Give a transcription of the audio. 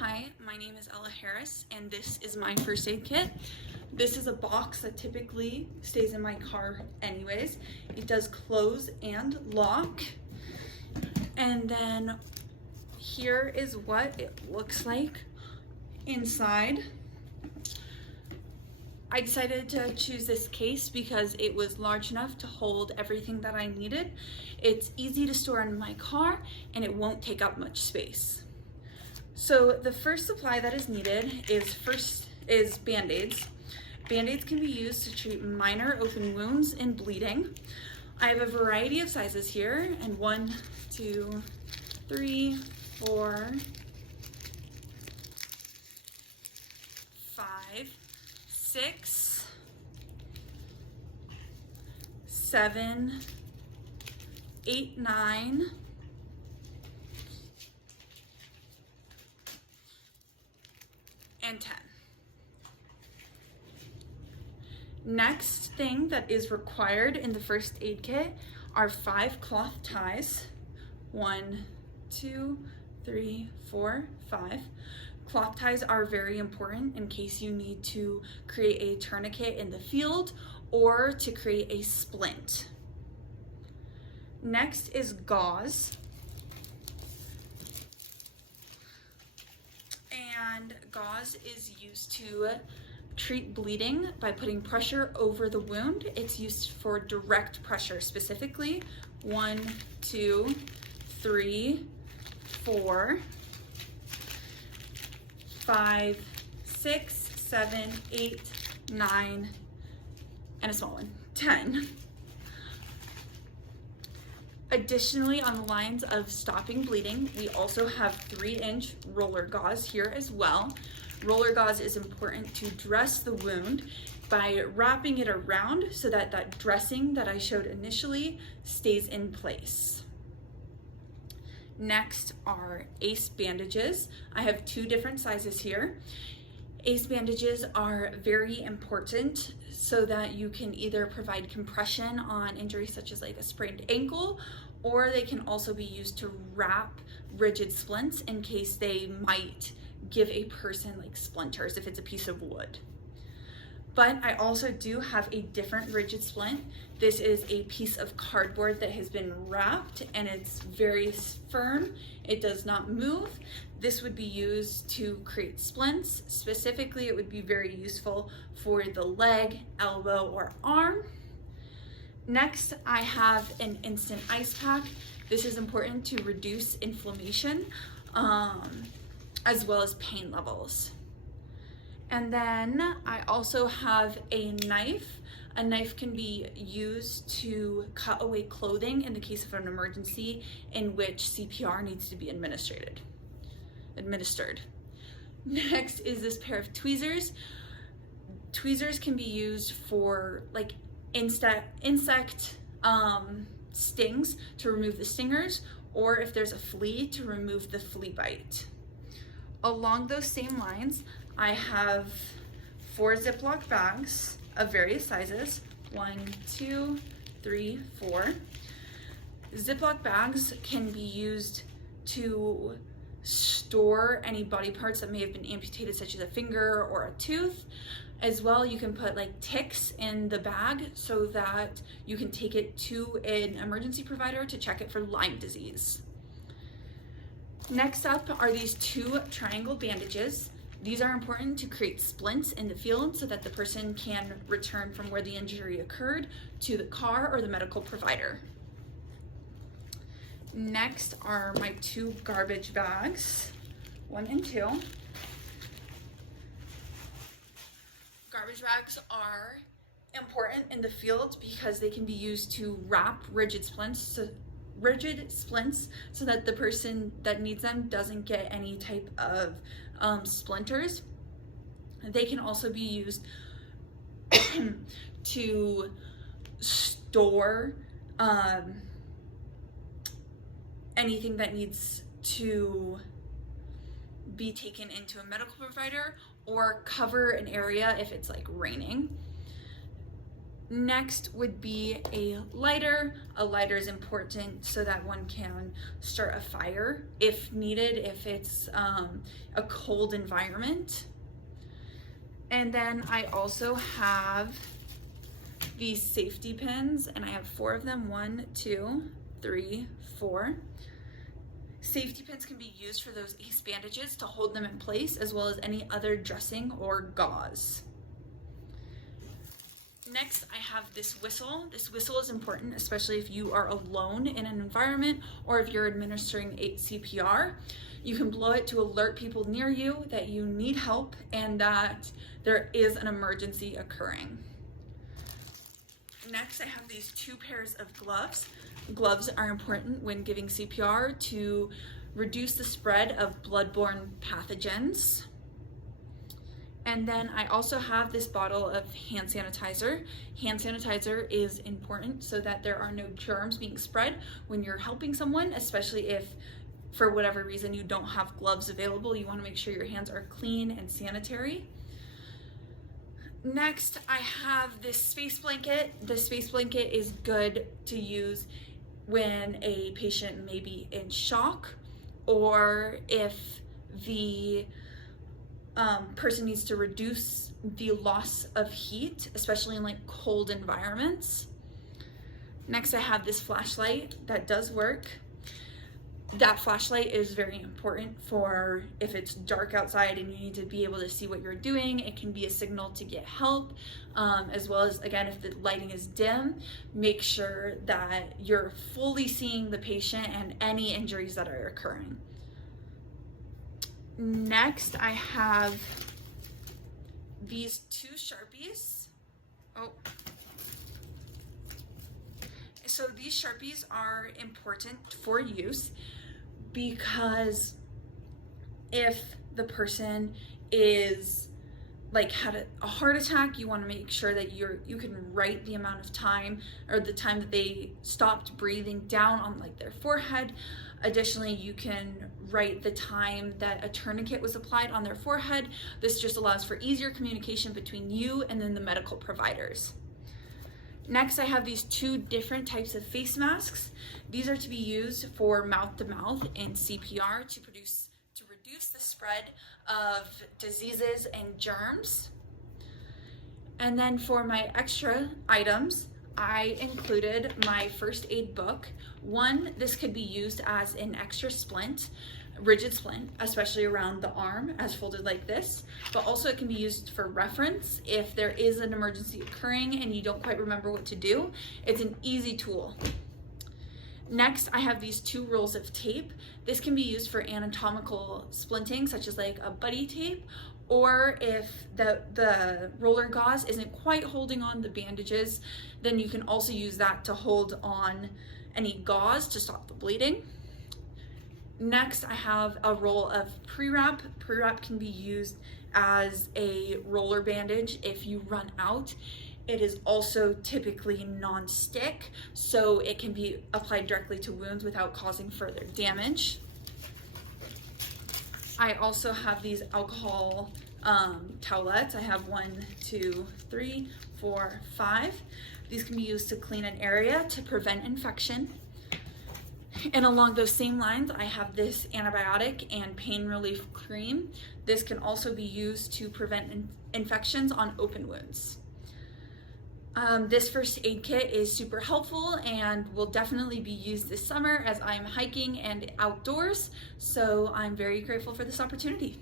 Hi, my name is Ella Harris, and this is my first aid kit. This is a box that typically stays in my car anyways. It does close and lock. And then here is what it looks like inside. I decided to choose this case because it was large enough to hold everything that I needed. It's easy to store in my car and it won't take up much space. So the first supply that is needed is Band-Aids. Band-Aids can be used to treat minor open wounds and bleeding. I have a variety of sizes here, and 1, 2, 3, 4, 5, 6, 7, 8, 9, and 10. Next thing that is required in the first aid kit are 5 cloth ties. 1, 2, 3, 4, 5. Cloth ties are very important in case you need to create a tourniquet in the field or to create a splint. Next is gauze. And gauze is used to treat bleeding by putting pressure over the wound. It's used for direct pressure specifically. 1, 2, 3, 4, 5, 6, 7, 8, 9, and a small one, 10. Additionally, on the lines of stopping bleeding, we also have 3-inch roller gauze here as well. Roller gauze is important to dress the wound by wrapping it around so that that dressing that I showed initially stays in place. Next are ACE bandages. I have 2 different sizes here. ACE bandages are very important so that you can either provide compression on injuries such as like a sprained ankle, or they can also be used to wrap rigid splints in case they might give a person like splinters if it's a piece of wood. But I also do have a different rigid splint. This is a piece of cardboard that has been wrapped and it's very firm. It does not move. This would be used to create splints. Specifically, it would be very useful for the leg, elbow, or arm. Next, I have an instant ice pack. This is important to reduce inflammation as well as pain levels. And then I also have a knife. A knife can be used to cut away clothing in the case of an emergency in which CPR needs to be administered. Next is this pair of tweezers. Tweezers can be used for like insect stings to remove the stingers, or if there's a flea to remove the flea bite. Along those same lines, I have 4 Ziploc bags of various sizes. 1, 2, 3, 4. Ziploc bags can be used to store any body parts that may have been amputated, such as a finger or a tooth. As well, you can put like ticks in the bag so that you can take it to an emergency provider to check it for Lyme disease. Next up are these 2 triangle bandages. These are important to create splints in the field so that the person can return from where the injury occurred to the car or the medical provider. Next are my 2 garbage bags, 1 and 2. Garbage bags are important in the field because they can be used to wrap rigid splints so that the person that needs them doesn't get any type of splinters. They can also be used to store anything that needs to be taken into a medical provider or cover an area if it's like raining. Next would be a lighter. A lighter is important so that one can start a fire if needed, if it's a cold environment. And then I also have these safety pins, and I have 4 of them. 1, 2, 3, 4. Safety pins can be used for those ACE bandages to hold them in place, as well as any other dressing or gauze. Next, I have this whistle. This whistle is important, especially if you are alone in an environment or if you're administering CPR. You can blow it to alert people near you that you need help and that there is an emergency occurring. Next, I have these 2 pairs of gloves. Gloves are important when giving CPR to reduce the spread of bloodborne pathogens. And then I also have this bottle of hand sanitizer. Hand sanitizer is important so that there are no germs being spread when you're helping someone, especially if for whatever reason you don't have gloves available. You want to make sure your hands are clean and sanitary. Next, I have this space blanket. The space blanket is good to use when a patient may be in shock, or if the person needs to reduce the loss of heat, especially in like cold environments. Next, I have this flashlight that does work. That flashlight is very important for if it's dark outside and you need to be able to see what you're doing. It can be a signal to get help, as well as, again, if the lighting is dim, make sure that you're fully seeing the patient and any injuries that are occurring. Next, I have these 2 Sharpies. So these Sharpies are important for use because if the person is like had a heart attack, you want to make sure that you can write the amount of time or the time that they stopped breathing down on like their forehead. Additionally, you can write the time that a tourniquet was applied on their forehead. This just allows for easier communication between you and then the medical providers. Next, I have these 2 different types of face masks. These are to be used for mouth-to-mouth in CPR to reduce the spread of diseases and germs. And then for my extra items, I included my first aid book. One, this could be used as an extra splint, rigid splint, especially around the arm as folded like this, but also it can be used for reference if there is an emergency occurring and you don't quite remember what to do. It's an easy tool. Next, I have these 2 rolls of tape. This can be used for anatomical splinting, such as like a buddy tape, or if the roller gauze isn't quite holding on the bandages, then you can also use that to hold on any gauze to stop the bleeding. Next, I have a roll of pre-wrap. Pre-wrap can be used as a roller bandage if you run out. It is also typically non-stick, so it can be applied directly to wounds without causing further damage. I also have these alcohol towelettes. I have 1, 2, 3, 4, 5. These can be used to clean an area to prevent infection. And along those same lines, I have this antibiotic and pain relief cream. This can also be used to prevent infections on open wounds. This first aid kit is super helpful and will definitely be used this summer as I'm hiking and outdoors, so I'm very grateful for this opportunity.